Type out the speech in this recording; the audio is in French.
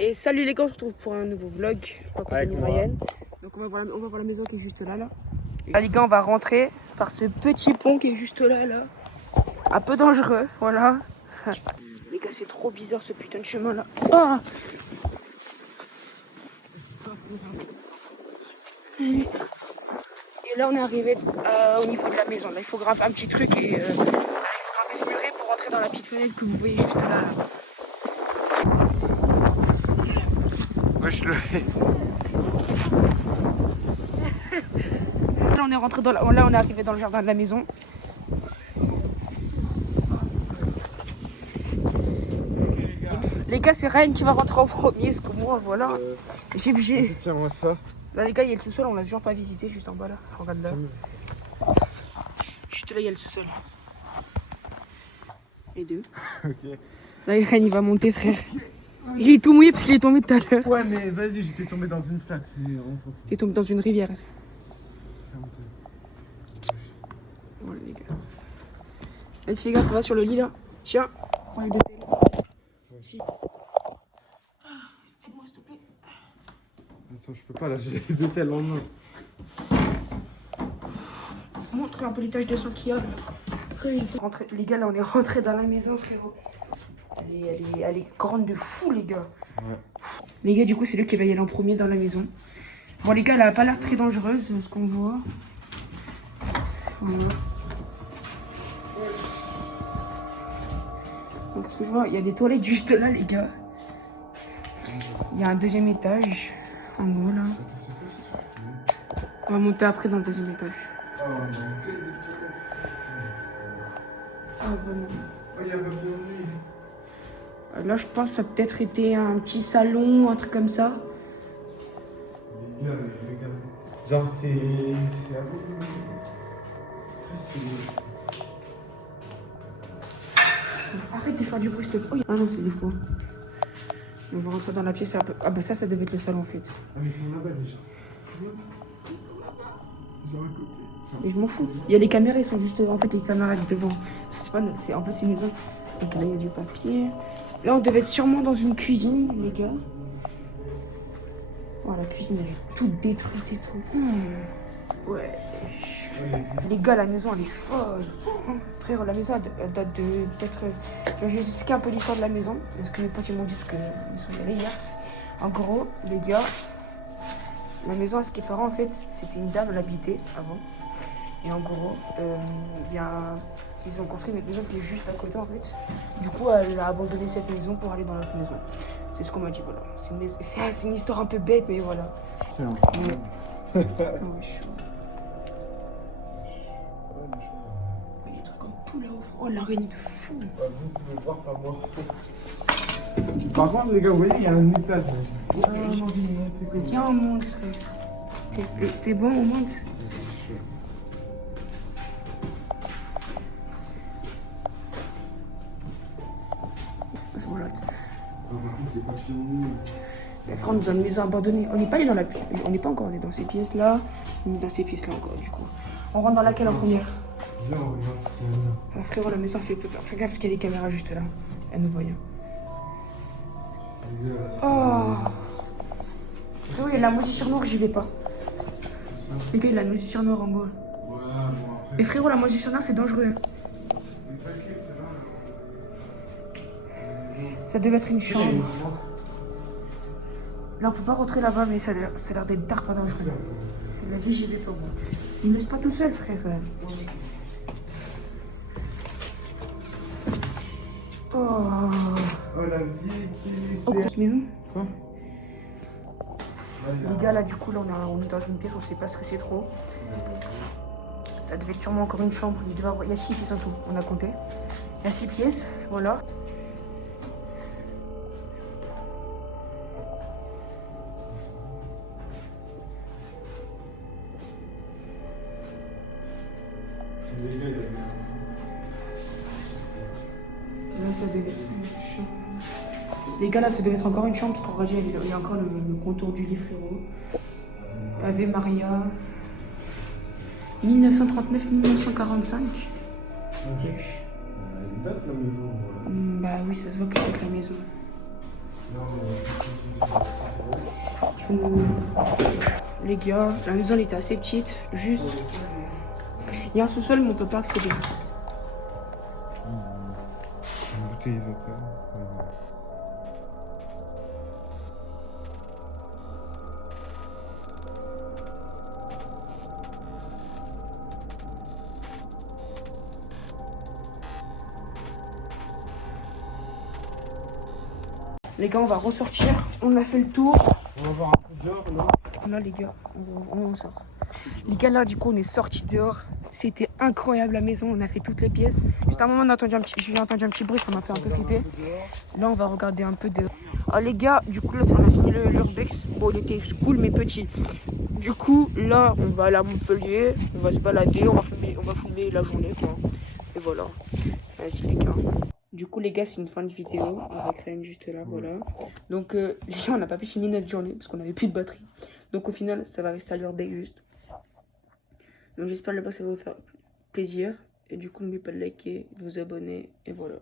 Et salut les gars, on se retrouve pour un nouveau vlog. Avec Ryan. Donc on va voir la maison qui est juste là. Là les gars, on va rentrer par ce petit pont qui est juste là. Un peu dangereux, voilà. Les gars, c'est trop bizarre ce putain de chemin là. Oh et là on est arrivé au niveau de la maison. Là il faut grimper un petit truc et il faut grimper ce muret pour rentrer dans la petite fenêtre que vous voyez juste là. Wesh le... Là on est rentré dans là on est arrivé dans le jardin de la maison. Les gars, c'est Ryan qui va rentrer en premier, parce que moi, voilà. J'ai... Tiens-moi ça. Là, les gars, il y a le sous-sol, on l'a toujours pas visité, juste en bas là. Regarde là. Juste là, il y a le sous-sol. Les deux. Ok. Là, Ryan, il va monter, frère. Il est tout mouillé parce qu'il est tombé tout à l'heure. Ouais, mais vas-y, j'étais tombé dans une flaque, on s'en fout. T'es tombé dans une rivière. Voilà, les gars. Vas-y, fais gaffe, on va sur le lit là. Tiens, prends les deux télés. Aide-moi, s'il te plaît. Attends, je peux pas, là, j'ai les deux tels en main. Montre un peu l'étage de sang qu'il y a. Les gars, là, on est rentré dans la maison, frérot. Elle est grande de fou, les gars. Ouais. Les gars, du coup, c'est lui qui va y aller en premier dans la maison. Bon, les gars, elle a pas l'air très dangereuse, ce qu'on voit. Voilà. Donc, ce que je vois, il y a des toilettes juste là, les gars. Il y a un deuxième étage, en gros, là. On va monter après dans le deuxième étage. Ah, vraiment. Là, je pense que ça a peut-être été un petit salon, un truc comme ça. Genre, c'est à vous. Arrête de faire du bruit, s'il te plaît. Ah non, c'est des points. On va rentrer dans la pièce. Ah bah ça devait être le salon en fait. Ah, mais c'est là-bas déjà. Genre à côté. Mais je m'en fous. Il y a les caméras, ils sont juste. En fait, les caméras devant. C'est pas. En fait, c'est une maison. Donc là, il y a du papier. Là, on devait être sûrement dans une cuisine, les gars. Oh, la cuisine, elle est toute détruite et tout. Ouais. Les gars, la maison, elle est folle. Frère, la maison, elle date de peut-être. Je vais vous expliquer un peu l'histoire de la maison. Parce que mes potes, ils m'ont dit qu'ils sont allés hier. En gros, les gars, la maison à ce qui est parent, en fait, c'était une dame, elle habitait avant. Et en gros, ils ont construit une maison qui est juste à côté, en fait. Du coup, elle a abandonné cette maison pour aller dans l'autre maison. C'est ce qu'on m'a dit, voilà. C'est une histoire un peu bête, mais voilà. C'est un Ouais. Oh, chaud. Il y a des trucs en tout là-haut. Oh, l'araignée de fou. Vous pouvez voir, pas moi. Par contre, les gars, vous voyez, il y a un étage. Viens, on monte, frère. T'es bon, on monte. Voilà. Frère, on nous a une maison abandonnée. On n'est pas allé dans la pièce. On n'est pas encore allé dans ces pièces-là. On est dans ces pièces-là encore, du coup. On rentre dans laquelle en première? Viens, on regarde. Ah, frérot, la maison fait peu peur. Fais gaffe parce qu'il y a des caméras juste là. Elle nous voit. Oh! Frérot, il y a la moisissure noire, j'y vais pas. Les gars, il y a la moisissure noire en bas. Ouais, bon après. Mais frérot, la moisissure noire, c'est dangereux. Ça devait être une chambre. Là, on peut pas rentrer là-bas, mais ça a l'air d'être dark, pas dangereux. La vie, j'y vais pas, moi. Il me laisse pas tout seul, frère. Oh, Oh, la vie qui est... maison. Quoi? Les gars, là, du coup, là, on est dans une pièce, on sait pas ce que c'est trop. Ça devait être sûrement encore une chambre. Il y a 6 pièces en tout, on a compté. Il y a 6 pièces, voilà. Là, ça devait être une chambre. Les gars, là, ça devait être encore une chambre, parce qu'on regarde, il y a encore le contour du lit, frérot. Ave Maria. 1939-1945. Une date, la maison. Bah oui, ça se voit que c'est la maison. Non, mais... Les gars, la maison elle était assez petite, juste. Il y a un sous-sol mais on peut pas accéder. Une bouteille isotherme. Les gars, on va ressortir. On a fait le tour. On va voir un coup dehors là. Là, les gars, on sort. Les gars, là, du coup, on est sortis dehors. C'était incroyable la maison. On a fait toutes les pièces. Juste à un moment, j'ai entendu un petit bruit, ça m'a fait un peu flipper. Là, on va regarder un peu de. Ah, les gars, du coup, là, on a fini l'urbex. Bon, il était cool, mais petit. Du coup, là, on va aller à Montpellier. On va se balader. On va fumer la journée, quoi. Et voilà. Vas-y, les gars. Du coup, les gars, c'est une fin de vidéo. On va créer une juste là, voilà. Donc, les gars, on n'a pas pu filmer notre journée parce qu'on avait plus de batterie. Donc, au final, ça va rester à l'urbex juste. Donc, j'espère que ça va vous faire plaisir. Et du coup, n'oubliez pas de liker, de vous abonner. Et voilà.